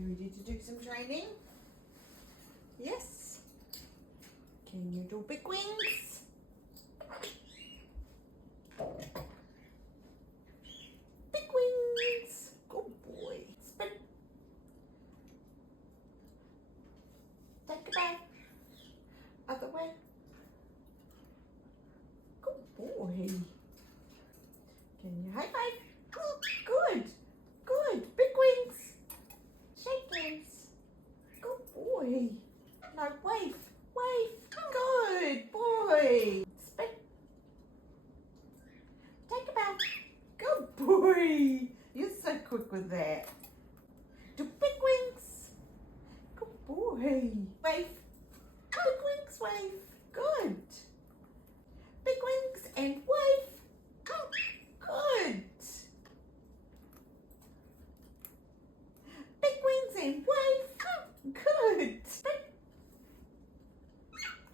you ready to do some training? Yes. Can you do big wings? Big wings. Good boy. Spin. Take it back. Other way. Good boy. Can you high five? Good. Good. Big wings. Shake hands. Good boy. No, wave. Wave. Good boy. Spin. Take a bow. Good boy. You're so quick with that. Do big wings. Good boy. Wave. Big wings, wave. Good. Big wings and wave. Good. Big wings and wave. Good.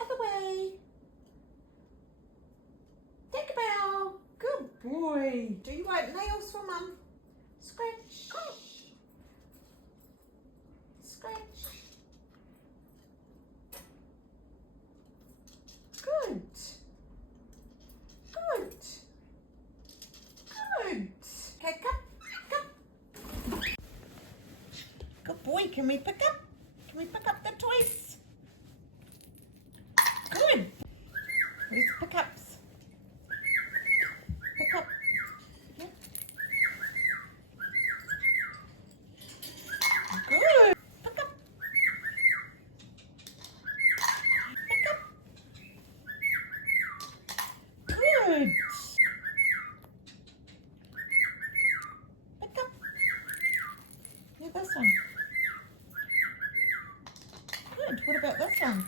Other way. Take a bow. Good boy. Do you like nails for Mum? Scratch. Scratch. Good. Good. Good. Okay, come. Good boy. Can we pick up? Can we pick up the toys? Good. Where's the pickups? Pick up. Yep. Good. Pick up. Pick up. Good. Pick up. Yeah, this one. Good. What about this one?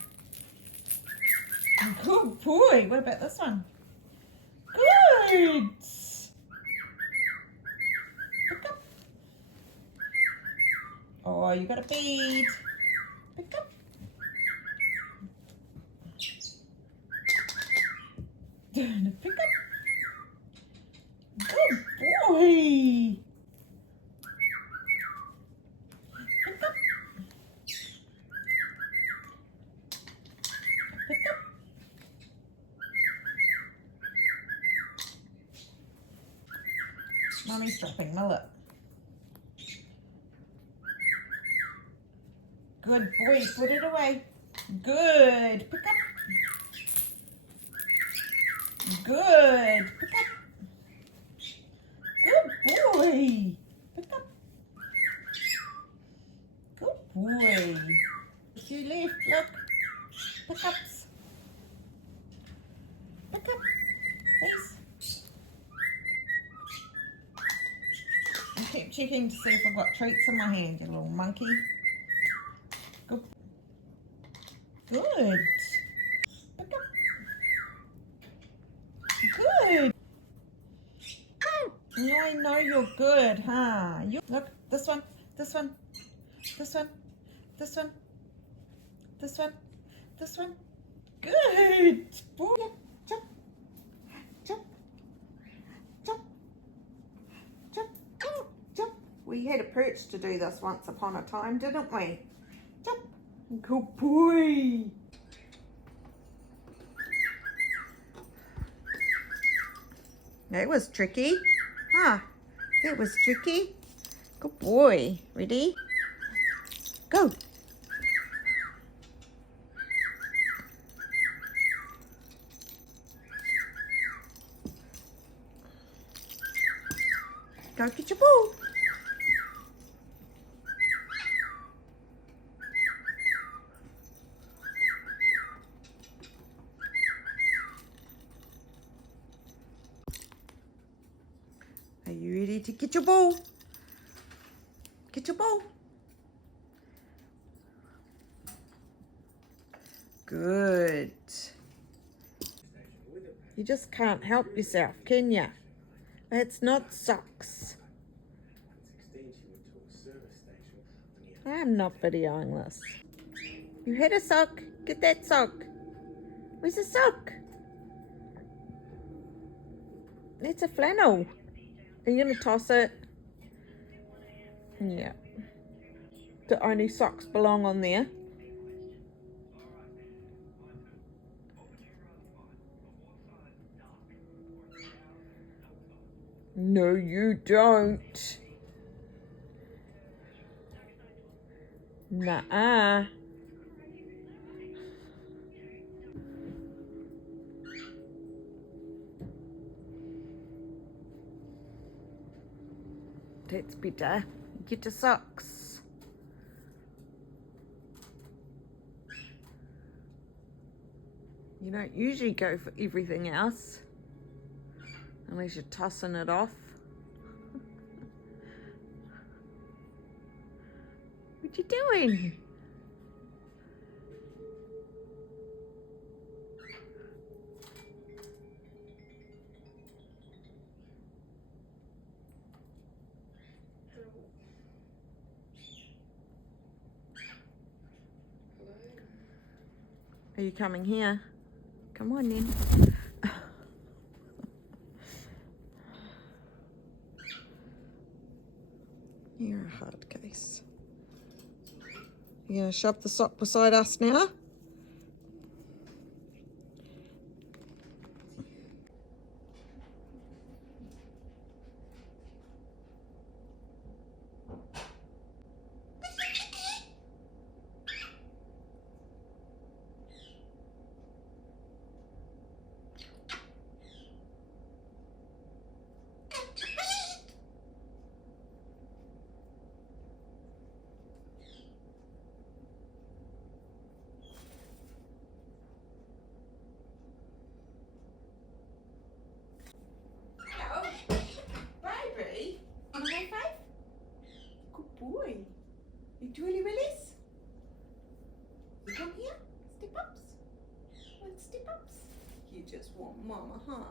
Good boy. What about this one? Good. Pick up. Oh, you got a bead. Pick up. Pick up. Good boy. Pick up. Pick up. Mummy's dropping Millet. Good boy, put it away. Good. Pick up. Good. Pick up. Good boy. Pick up. Good boy. A few left, look. Pickups. Pick up. Please. I keep checking to see if I've got treats in my hand, you little monkey. Good. Good. Pick up. Good. I know you're good, huh? You look, this one, this one, this one, this one, this one, this one. Good. Boy. Jump. Jump. Jump. Jump. Jump. We had a perch to do this once upon a time, didn't we? Jump. Good boy. That was tricky. Huh? That was tricky. Good boy. Ready? Go. Go get your ball. Are you ready to get your ball? Get your ball. Good. You just can't help yourself, can you? It's not socks. I'm not videoing this. You had a sock. Get that sock. Where's the sock? It's a flannel. Are you going to toss it? Yeah. that only socks belong on there. No, you don't. Nuh-uh. That's better. Get the socks. You don't usually go for everything else unless you're tossing it off. What you doing? Are you coming here? Come on then. You're a hard case. You gonna shove the sock beside us now? Boy, you Willy Willies? You come here, step ups. Want step ups? You just want mama, huh?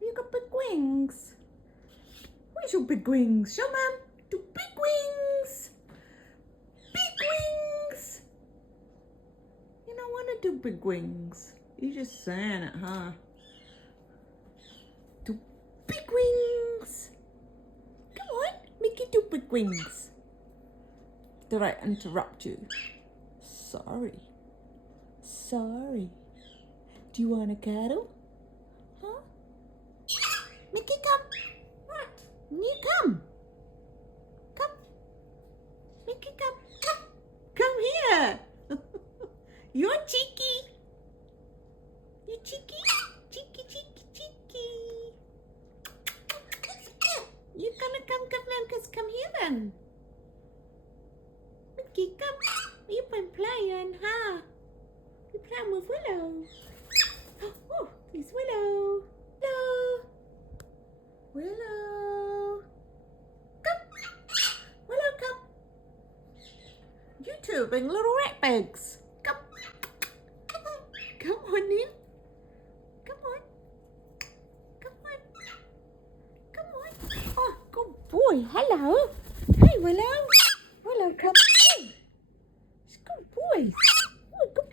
You got big wings. Where's your big wings? Show Mum. Do big wings. Big wings. You don't want to do big wings. You're just saying it, huh? Do big wings. Come on, make it do big wings. Did I interrupt you? Sorry. Sorry. Do you want a cuddle? Huh? Mickey, come. You come. Come. Mickey, come. Come. Come here. You're cheeky. You cheeky. Cheeky, cheeky, cheeky. You gonna come, come here then. Mickey, come. You've been playing, huh? You're playing with Willow. Oh, there's Willow. Willow. Willow. Come. Willow, come. You two are being little rat bags. Come. Come on then. Come on. Come on. Come on. Oh, good boy. Hello. Hey, Willow. Willow, come. Hey. Good boy. Oh, good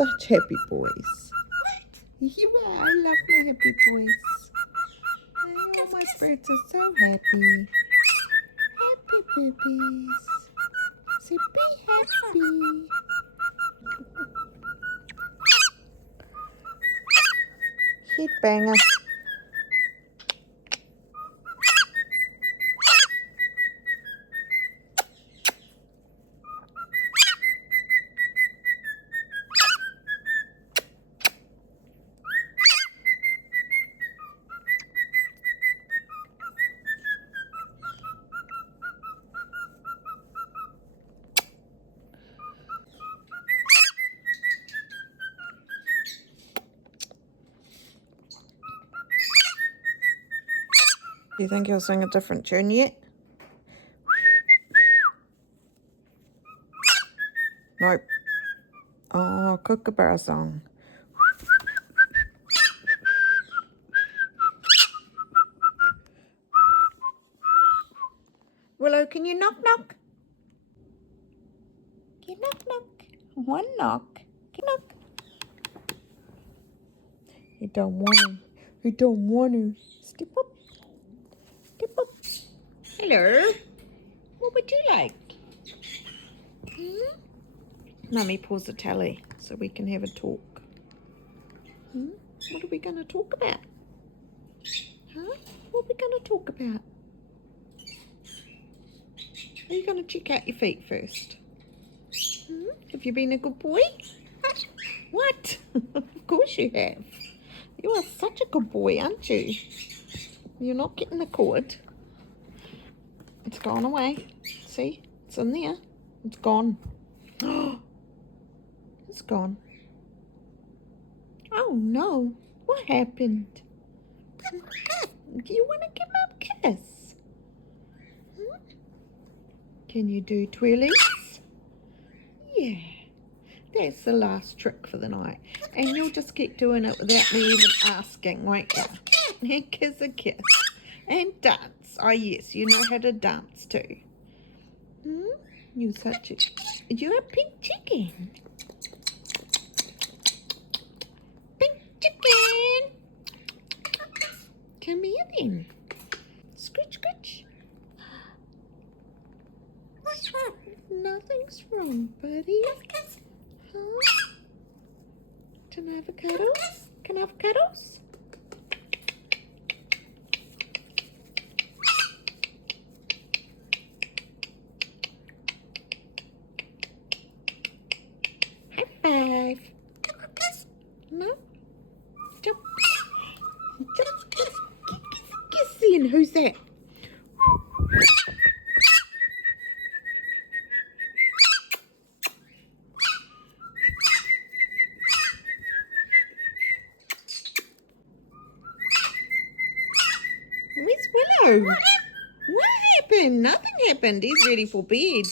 such happy boys. You are. I love my happy boys. Oh, my birds are so happy. Happy boobies. So be happy. Headbanger. Do you think he'll sing a different tune yet? Nope. Oh, kookaburra song. Willow, can you knock knock? Can you knock knock? One knock. Can you knock? He don't want to. He don't want to. Step up. Step up. Hello. What would you like? Mummy, pause the tally so we can have a talk. What are we going to talk about? Huh? What are we going to talk about? Are you going to check out your feet first? Have you been a good boy? What? Of course you have. You are such a good boy, aren't you? You're not getting the cord. It's gone away. See? It's in there. It's gone. It's gone. Oh no. What happened? Do you want to give him a kiss? Can you do twirlies? Yeah. That's the last trick for the night. And you'll just keep doing it without me even asking, won't you? And kiss a kiss. And dance. Oh yes, you know how to dance too. You're such a... You're a pink chicken. Pink chicken. Come here then. Scritch, scritch. Nothing's wrong, buddy. Huh? Can I have a cuddle? Can I have cuddles? High five. No? Jump. Jump. Kiss then. Who's that? Where's Willow? What happened? Nothing happened. He's ready for bed.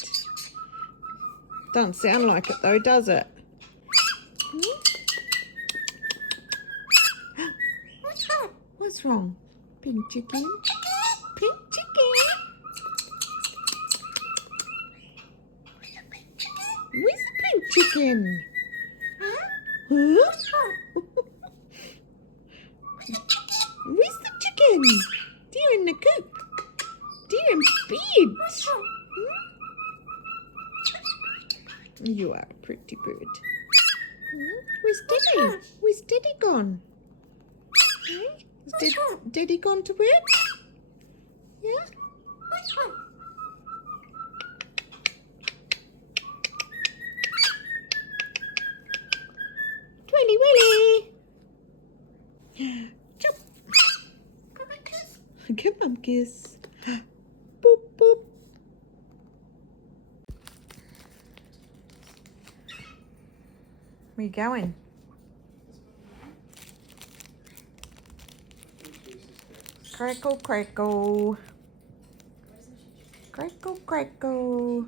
Doesn't sound like it though, does it? What's wrong? Pink chicken? Pink chicken? Where's the pink chicken? Huh? Where's the chicken? They're in the coop. They're in bed. You are a pretty bird. Where's Daddy? Where's Daddy gone? Is Daddy gone to work? Yeah? Twilly Willy! Jump! Give him a kiss. Boop, boop. Where you going? Crackle, crackle. Crackle, crackle.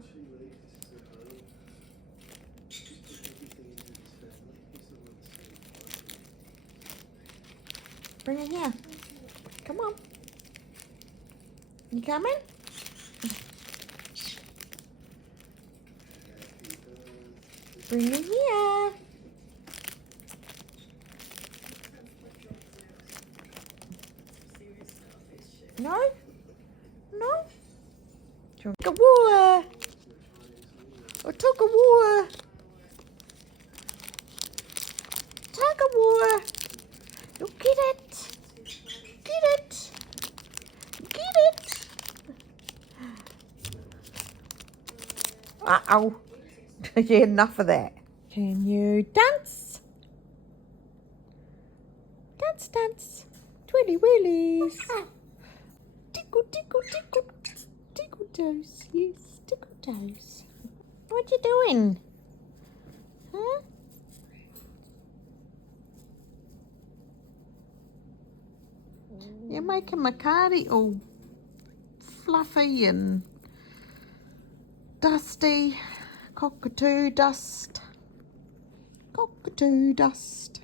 Bring it here. Come on. You coming? Bring it here. No? No? Tug of war! Or tug of war! Tug of war! You get it! Get it! Get it! Uh-oh. Yeah, enough of that. Can you dance? Dance, dance. Twirly willies. Tickle, tickle, tickle. Tickle toes. Yes, tickle toes. What you doing? Huh? You're making my cardi all fluffy and dusty. Cockatoo dust. Cockatoo dust.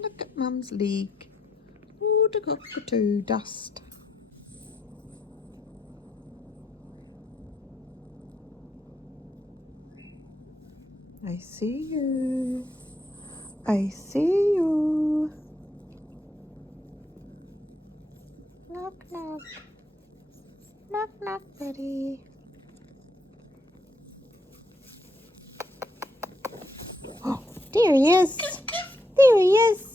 Look at Mum's leg. Oh, the cockatoo dust. I see you. I see you. Knock, knock. Knock, knock, buddy. Oh, there he is. There he is.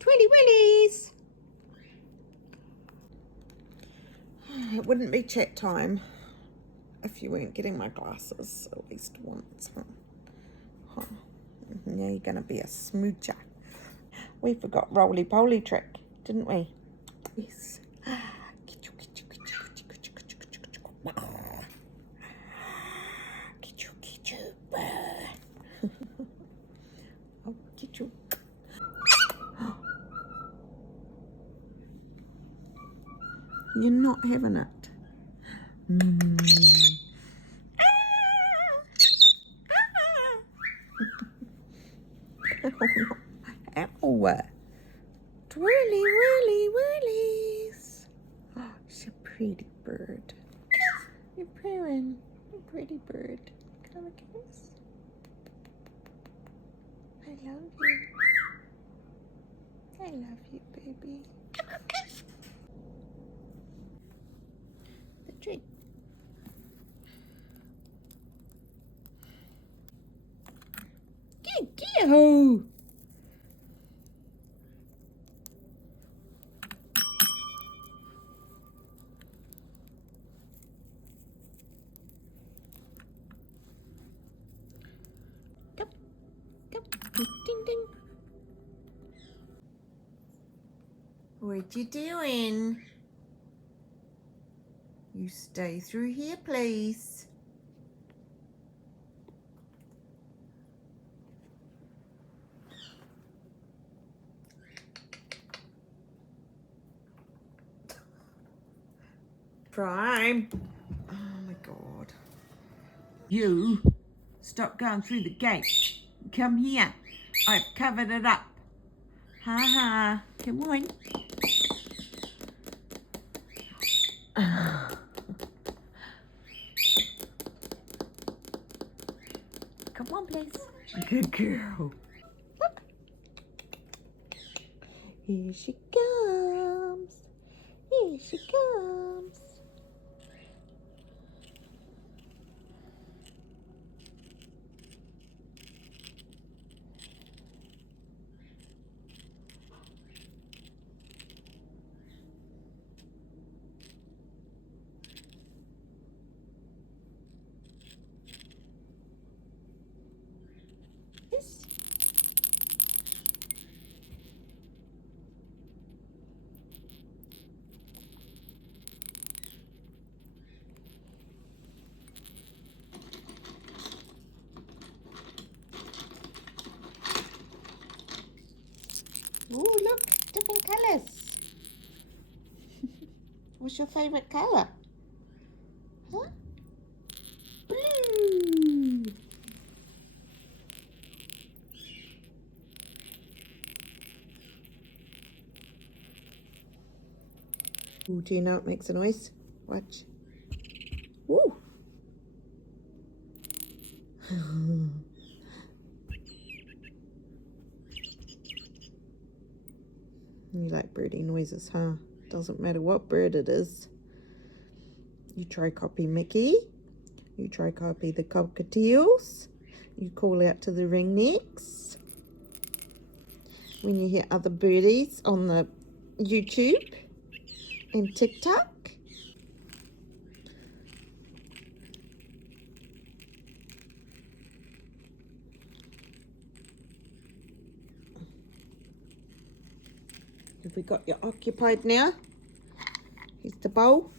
Twilly willies. It wouldn't be chat time if you weren't getting my glasses at least once, huh? Huh. Now you're gonna be a smoocher. We forgot roly-poly trick, didn't we? Yes. Oh, get you. You're not having it. Ow. Twirly, whirly, whirlies. Oh, she's a pretty bird. You're purring. You're a pretty bird. Come a kiss. I love you. I love you, baby. The tree. Go! Come, ding, ding. What you doing? You stay through here, please. Prime. Oh my God. You stop going through the gate. Come here. I've covered it up. Ha ha. Come on. Come on, please. Good girl. Look. Here she comes. Here she comes. Yes. Ooh, look, different colours. What's your favourite colour? Huh? Blue. Ooh, do you know it makes a noise? Watch. Ooh. You like birdie noises, huh? Doesn't matter what bird it is. You try copy Mickey. You try copy the cockatiels. You call out to the ringnecks. When you hear other birdies on the YouTube and TikTok. Have we got you occupied now? Here's the bowl.